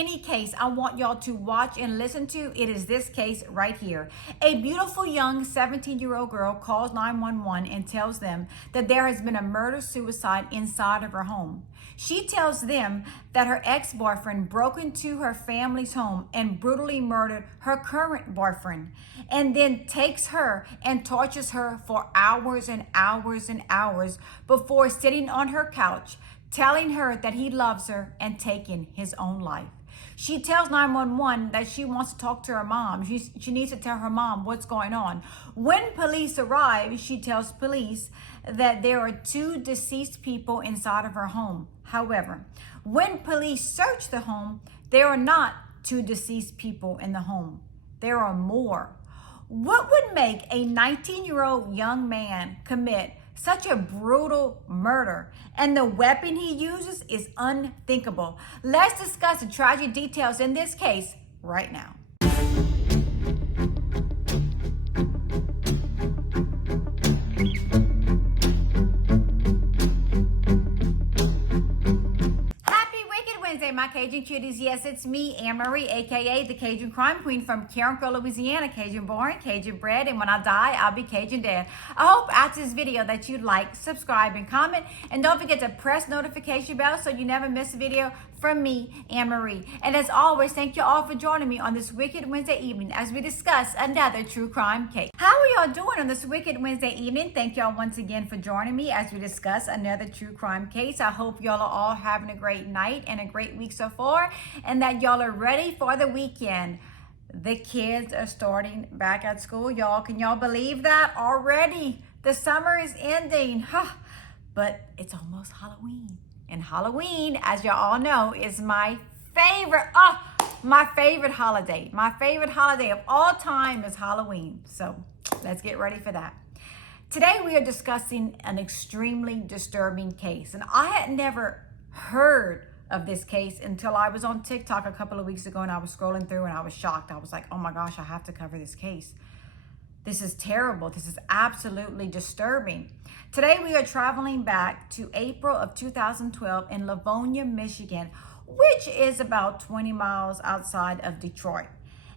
any case I want y'all to watch and listen to, it is this case right here. A beautiful young 17-year-old girl calls 911 and tells them that there has been a murder-suicide inside of her home. She tells them that her ex-boyfriend broke into her family's home and brutally murdered her current boyfriend, and then takes her and tortures her for hours and hours and hours before sitting on her couch, telling her that he loves her and taking his own life. She tells 911 that she wants to talk to her mom. She needs to tell her mom what's going on. When police arrive, she tells police that there are 2 deceased people inside of her home. However, when police search the home, there are not 2 deceased people in the home. There are more. What would make a 19-year-old young man commit such a brutal murder? And the weapon he uses is unthinkable. Let's discuss the tragic details in this case right now. My Cajun cuties, yes, it's me, Anne Marie, aka the Cajun Crime Queen from Carencro, Louisiana. Cajun born, Cajun bred, and when I die, I'll be Cajun dead. I hope after this video that you like, subscribe, and comment, and don't forget to press notification bell so you never miss a video from me, Anne Marie. And as always, thank you all for joining me on this Wicked Wednesday evening as we discuss another true crime case. How are y'all doing on this Wicked Wednesday evening? Thank y'all once again for joining me as we discuss another true crime case. I hope y'all are all having a great night and a great week so far, and that y'all are ready for the weekend. The kids are starting back at school, y'all. Can y'all believe that already? The summer is ending, but it's almost Halloween. And Halloween, as y'all all know, is my favorite holiday. My favorite holiday of all time is Halloween. So let's get ready for that. Today we are discussing an extremely disturbing case. And I had never heard of this case until I was on TikTok a couple of weeks ago, and I was scrolling through and I was shocked. I was like, oh my gosh, I have to cover this case. This is terrible. This is absolutely disturbing. Today we are traveling back to April of 2012 in Livonia, Michigan, which is about 20 miles outside of Detroit.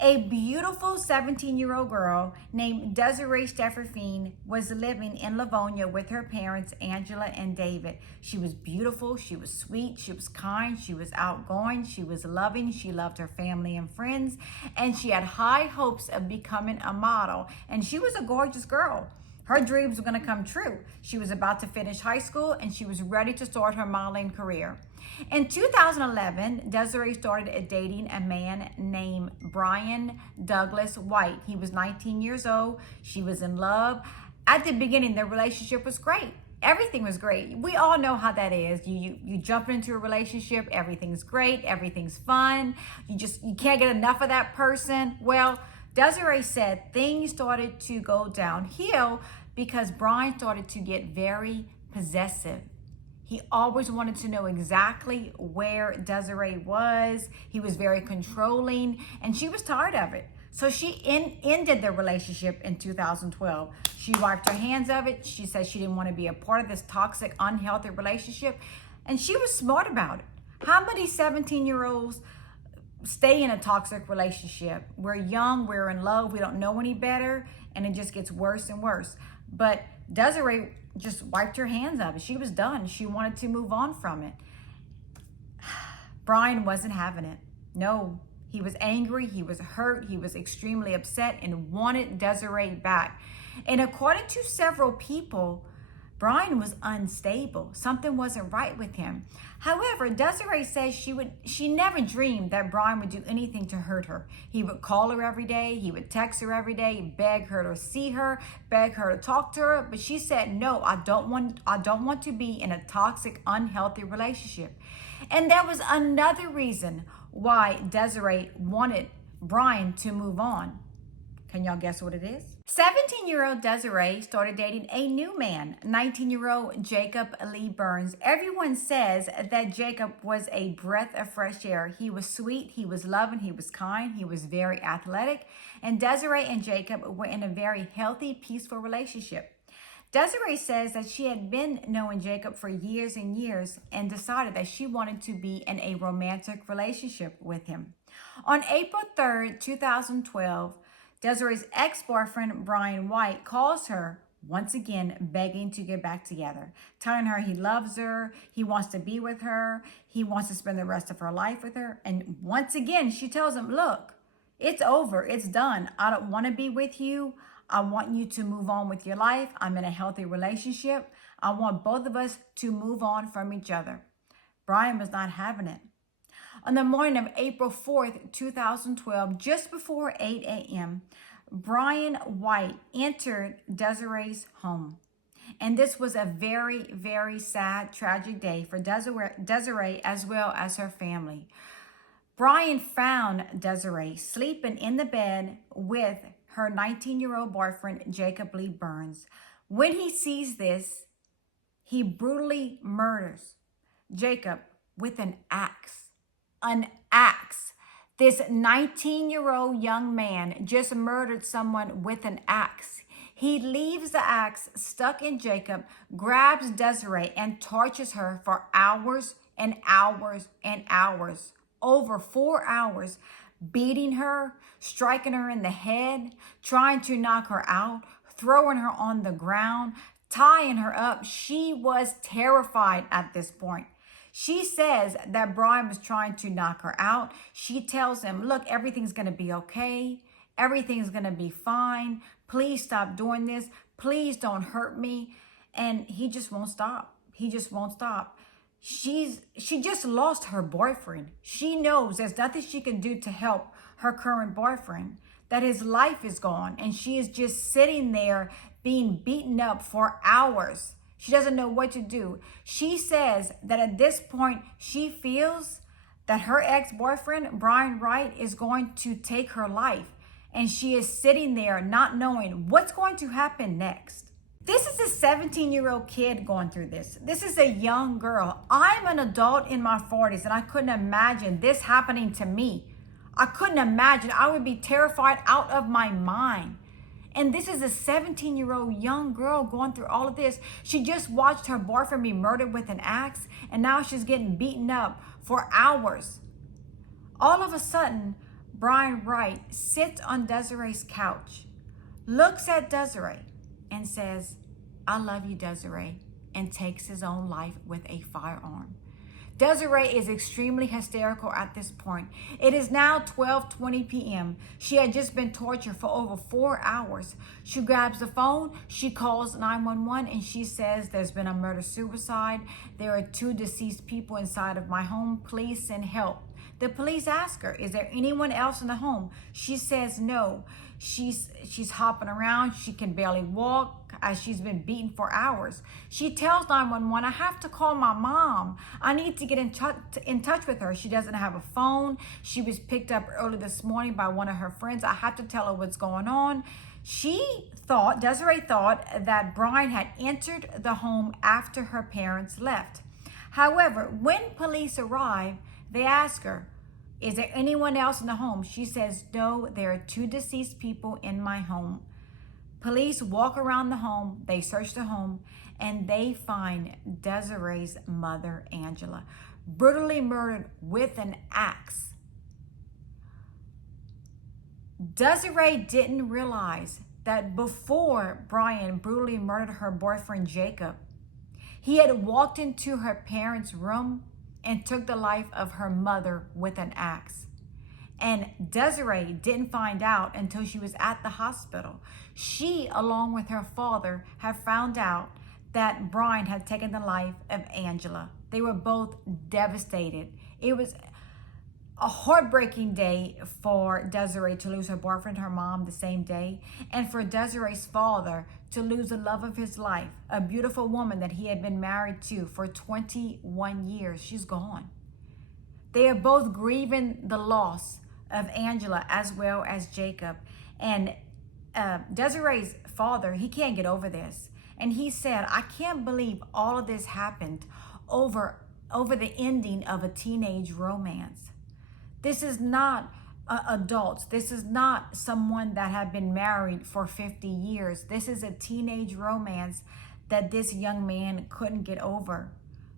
A beautiful 17-year-old girl named Desiree Stefferfine was living in Livonia with her parents, Angela and David. She was beautiful, she was sweet, she was kind, she was outgoing, she was loving, she loved her family and friends, and she had high hopes of becoming a model. And she was a gorgeous girl. Her dreams were going to come true. She was about to finish high school and she was ready to start her modeling career. In 2011, Desiree started dating a man named Brian Douglas White. He was 19 years old. She was in love. At the beginning, their relationship was great. Everything was great. We all know how that is. You jump into a relationship, everything's great, everything's fun. You can't get enough of that person. Well, Desiree said things started to go downhill because Brian started to get very possessive. He always wanted to know exactly where Desiree was. He was very controlling, and she was tired of it. So she ended their relationship in 2012. She wiped her hands of it. She said she didn't want to be a part of this toxic, unhealthy relationship, and she was smart about it. How many 17-year-olds stay in a toxic relationship? We're young, we're in love, we don't know any better, and it just gets worse and worse. But Desiree just wiped her hands of it. She was done. She wanted to move on from it. Brian wasn't having it. No, he was angry, he was hurt, he was extremely upset and wanted Desiree back. And according to several people, Brian was unstable. Something wasn't right with him. However, Desiree says she never dreamed that Brian would do anything to hurt her. He would call her every day. He would text her every day, beg her to see her, beg her to talk to her. But she said, no, I don't want to be in a toxic, unhealthy relationship. And there was another reason why Desiree wanted Brian to move on. Can y'all guess what it is? 17-year-old Desiree started dating a new man, 19-year-old Jacob Lee Burns. Everyone says that Jacob was a breath of fresh air. He was sweet, he was loving, he was kind, he was very athletic, and Desiree and Jacob were in a very healthy, peaceful relationship. Desiree says that she had been knowing Jacob for years and years and decided that she wanted to be in a romantic relationship with him. On April 3rd, 2012, Desiree's ex-boyfriend, Brian White, calls her once again begging to get back together, telling her he loves her, he wants to be with her, he wants to spend the rest of her life with her. And once again, she tells him, look, it's over, it's done. I don't want to be with you. I want you to move on with your life. I'm in a healthy relationship. I want both of us to move on from each other. Brian was not having it. On the morning of April 4th, 2012, just before 8 a.m., Brian White entered Desiree's home. And this was a very, very sad, tragic day for Desiree as well as her family. Brian found Desiree sleeping in the bed with her 19-year-old boyfriend, Jacob Lee Burns. When he sees this, he brutally murders Jacob with an axe. An axe. This 19-year-old young man just murdered someone with an axe. He leaves the axe stuck in Jacob, grabs Desiree, and tortures her for hours and hours and hours. Over 4 hours, beating her, striking her in the head, trying to knock her out, throwing her on the ground, tying her up. She was terrified at this point. She says that Brian was trying to knock her out. She tells him, look, everything's going to be okay. Everything's going to be fine. Please stop doing this. Please don't hurt me. And he just won't stop. He just won't stop. She just lost her boyfriend. She knows there's nothing she can do to help her current boyfriend, that his life is gone, and she is just sitting there being beaten up for hours. She doesn't know what to do. She says that at this point, she feels that her ex-boyfriend, Brian White, is going to take her life, and she is sitting there not knowing what's going to happen next. This is a 17-year-old kid going through this. This is a young girl. I'm an adult in my 40s, and I couldn't imagine this happening to me. I couldn't imagine. I would be terrified out of my mind. And this is a 17-year-old young girl going through all of this. She just watched her boyfriend be murdered with an axe, and now she's getting beaten up for hours. All of a sudden, Brian White sits on Desiree's couch, looks at Desiree, and says, I love you, Desiree, and takes his own life with a firearm. Desiree is extremely hysterical at this point. It is now 12:20 p.m. She had just been tortured for over 4 hours. She grabs the phone, she calls 911, and she says, there's been a murder-suicide. There are 2 deceased people inside of my home. Please send help. The police ask her, is there anyone else in the home? She says no. She's hopping around. She can barely walk as she's been beaten for hours. She tells 911, I have to call my mom. I need to get in touch with her. She doesn't have a phone. She was picked up early this morning by one of her friends. I have to tell her what's going on. Desiree thought that Brian had entered the home after her parents left. However, when police arrive, they ask her, is there anyone else in the home? She says, no, there are 2 deceased people in my home. Police walk around the home, they search the home, and they find Desiree's mother, Angela, brutally murdered with an axe. Desiree didn't realize that before Brian brutally murdered her boyfriend, Jacob, he had walked into her parents' room and took the life of her mother with an axe. And Desiree didn't find out until she was at the hospital. She, along with her father, have found out that Brian had taken the life of Angela. They were both devastated. It was a heartbreaking day for Desiree to lose her boyfriend, her mom, the same day, and for Desiree's father to lose the love of his life, a beautiful woman that he had been married to for 21 years. She's gone. They are both grieving the loss of Angela as well as Jacob. And Desiree's father, he can't get over this. And he said, I can't believe all of this happened over the ending of a teenage romance. This is not adults. This is not someone that had been married for 50 years. This is a teenage romance that this young man couldn't get over.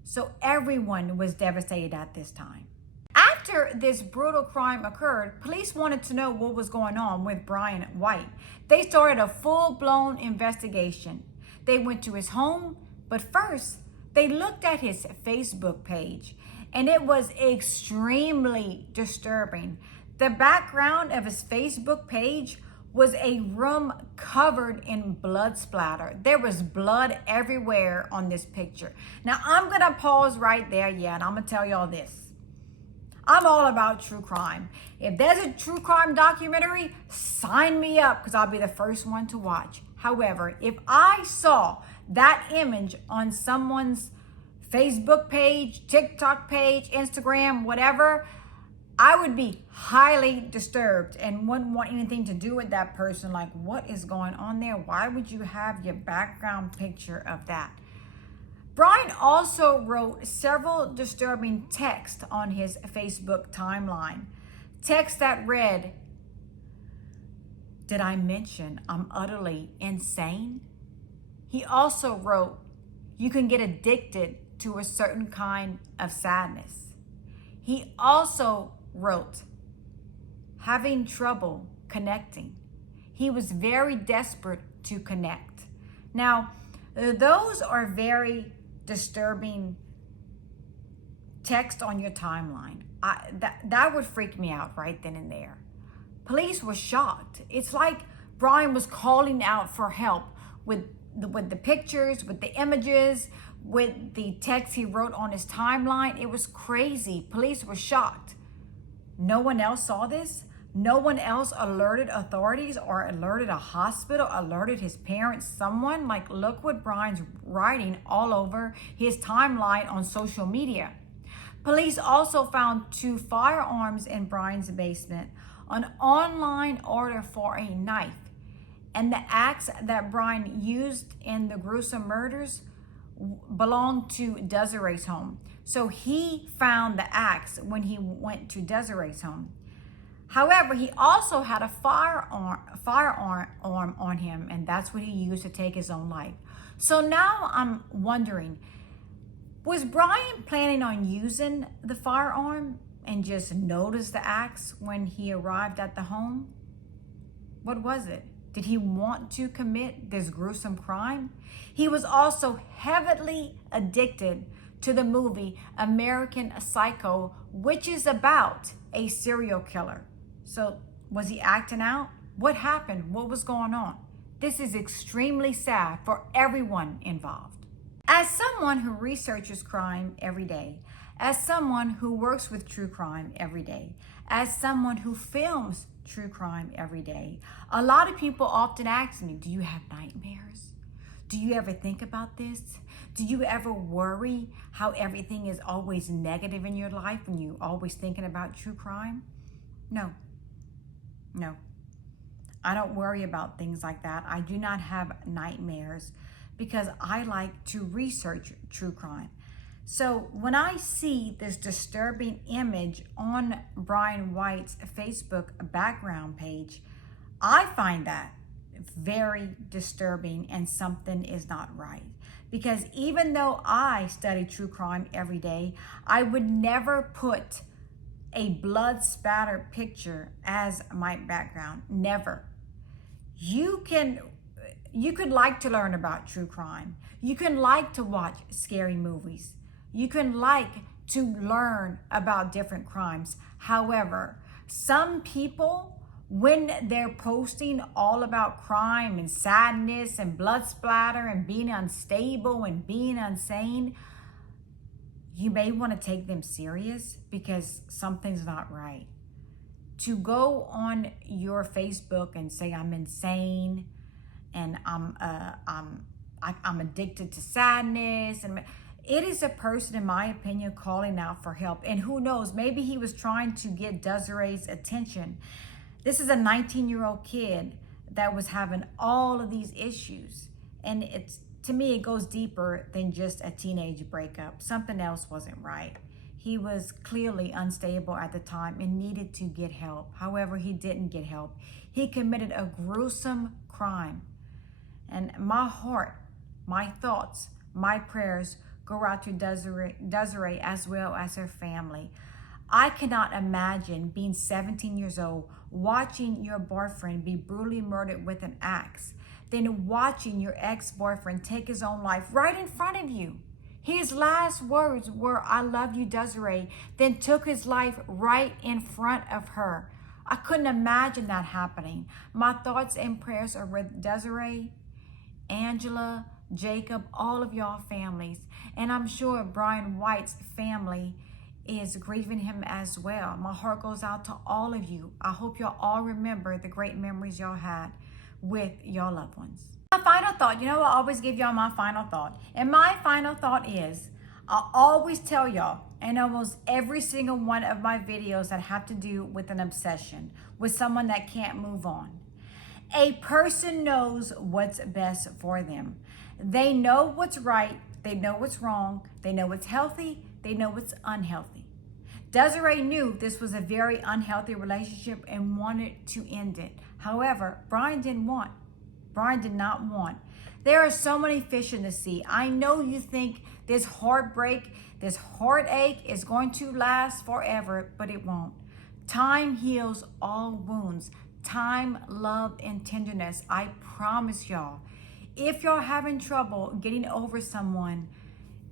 So everyone was devastated at this time. After this brutal crime occurred, police wanted to know what was going on with Brian White. They started a full-blown investigation. They went to his home, but first, they looked at his Facebook page, and it was extremely disturbing. The background of his Facebook page was a room covered in blood splatter. There was blood everywhere on this picture. Now, I'm gonna pause right there, and I'm gonna tell y'all this. I'm all about true crime. If there's a true crime documentary, sign me up, because I'll be the first one to watch. However, if I saw that image on someone's Facebook page, TikTok page, Instagram, whatever, I would be highly disturbed and wouldn't want anything to do with that person. Like, what is going on there? Why would you have your background picture of that? Brian also wrote several disturbing texts on his Facebook timeline. Texts that read, "Did I mention I'm utterly insane?" He also wrote, "You can get addicted to a certain kind of sadness." He also wrote, "Having trouble connecting." He was very desperate to connect. Now, those are very disturbing text on your timeline. That would freak me out right then and there. Police were shocked. It's like Brian was calling out for help with the pictures, with the images, with the text he wrote on his timeline. It was crazy. Police were shocked. No one else saw this. No one else alerted authorities or alerted a hospital, alerted his parents, someone. Like, look what Brian's writing all over his timeline on social media. Police also found 2 firearms in Brian's basement, an online order for a knife, and the axe that Brian used in the gruesome murders belonged to Desiree's home. So he found the axe when he went to Desiree's home. However, he also had a firearm on him, and that's what he used to take his own life. So now I'm wondering, was Brian planning on using the firearm and just noticed the axe when he arrived at the home? What was it? Did he want to commit this gruesome crime? He was also heavily addicted to the movie American Psycho, which is about a serial killer. So was he acting out? What happened? What was going on? This is extremely sad for everyone involved. As someone who researches crime every day, as someone who works with true crime every day, as someone who films true crime every day, a lot of people often ask me, do you have nightmares? Do you ever think about this? Do you ever worry how everything is always negative in your life when you're always thinking about true crime? No. I don't worry about things like that. I do not have nightmares because I like to research true crime. So when I see this disturbing image on Brian White's Facebook background page, I find that very disturbing and something is not right. Because even though I study true crime every day, I would never put a blood spatter picture as my background. Never. You could like to learn about true crime. You can like to watch scary movies. You can like to learn about different crimes. However, some people, when they're posting all about crime and sadness and blood splatter and being unstable and being insane, you may want to take them serious because something's not right. To go on your Facebook and say I'm insane and I'm addicted to sadness, and it is a person, in my opinion, calling out for help. And who knows, maybe he was trying to get Desiree's attention. This is a 19-year-old kid that was having all of these issues, and to me, it goes deeper than just a teenage breakup. Something else wasn't right. He was clearly unstable at the time and needed to get help. However, he didn't get help. He committed a gruesome crime. And my heart, my thoughts, my prayers go out to Desiree as well as her family. I cannot imagine being 17 years old, watching your boyfriend be brutally murdered with an axe, then watching your ex-boyfriend take his own life right in front of you. His last words were, "I love you, Desiree," then took his life right in front of her. I couldn't imagine that happening. My thoughts and prayers are with Desiree, Angela, Jacob, all of y'all families. And I'm sure Brian White's family is grieving him as well. My heart goes out to all of you. I hope y'all all remember the great memories y'all had with your loved ones. My final thought, I always give y'all my final thought. And my final thought is, I always tell y'all in almost every single one of my videos that have to do with an obsession, with someone that can't move on. A person knows what's best for them. They know what's right. They know what's wrong. They know what's healthy. They know what's unhealthy. Desiree knew this was a very unhealthy relationship and wanted to end it. However, Brian did not want. There are so many fish in the sea. I know you think this heartbreak, this heartache is going to last forever, but it won't. Time heals all wounds. Time, love, and tenderness. I promise y'all. If you're having trouble getting over someone,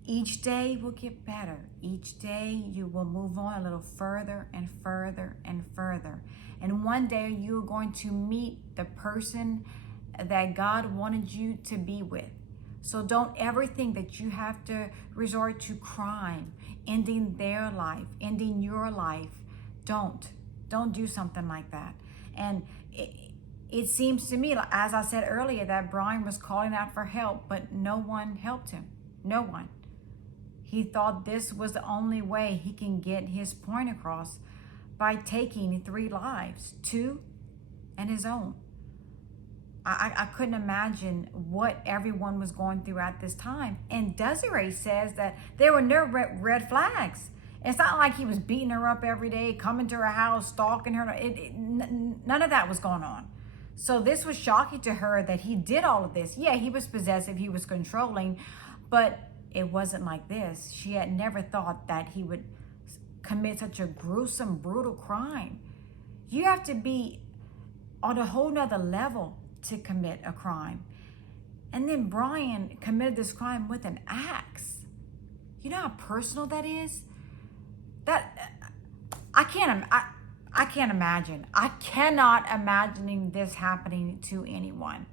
each day will get better. Each day you will move on a little further and further and further. And one day you're going to meet the person that God wanted you to be with. So don't ever think that you have to resort to crime, ending their life, ending your life. Don't do something like that. And it seems to me, as I said earlier, that Brian was calling out for help, but no one helped him. No one. He thought this was the only way he can get his point across by taking 3 lives, 2 and his own. I couldn't imagine what everyone was going through at this time. And Desiree says that there were no red flags. It's not like he was beating her up every day, coming to her house, stalking her. None of that was going on. So this was shocking to her that he did all of this. Yeah, he was possessive, he was controlling, but it wasn't like this. She had never thought that he would commit such a gruesome, brutal crime. You have to be on a whole nother level to commit a crime. And then Brian committed this crime with an axe. You know how personal that is? I can't imagine. I cannot imagine this happening to anyone.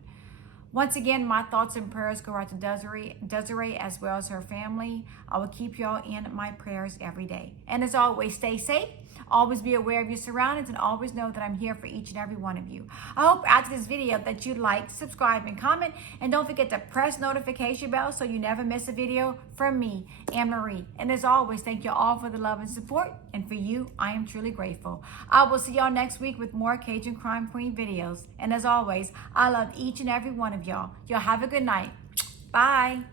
Once again, my thoughts and prayers go out to Desiree as well as her family. I will keep y'all in my prayers every day. And as always, stay safe. Always be aware of your surroundings and always know that I'm here for each and every one of you. I hope after this video that you like, subscribe, and comment. And don't forget to press notification bell so you never miss a video from me, Anne-Marie. And as always, thank you all for the love and support. And for you, I am truly grateful. I will see y'all next week with more Cajun Crime Queen videos. And as always, I love each and every one of y'all. Y'all have a good night. Bye.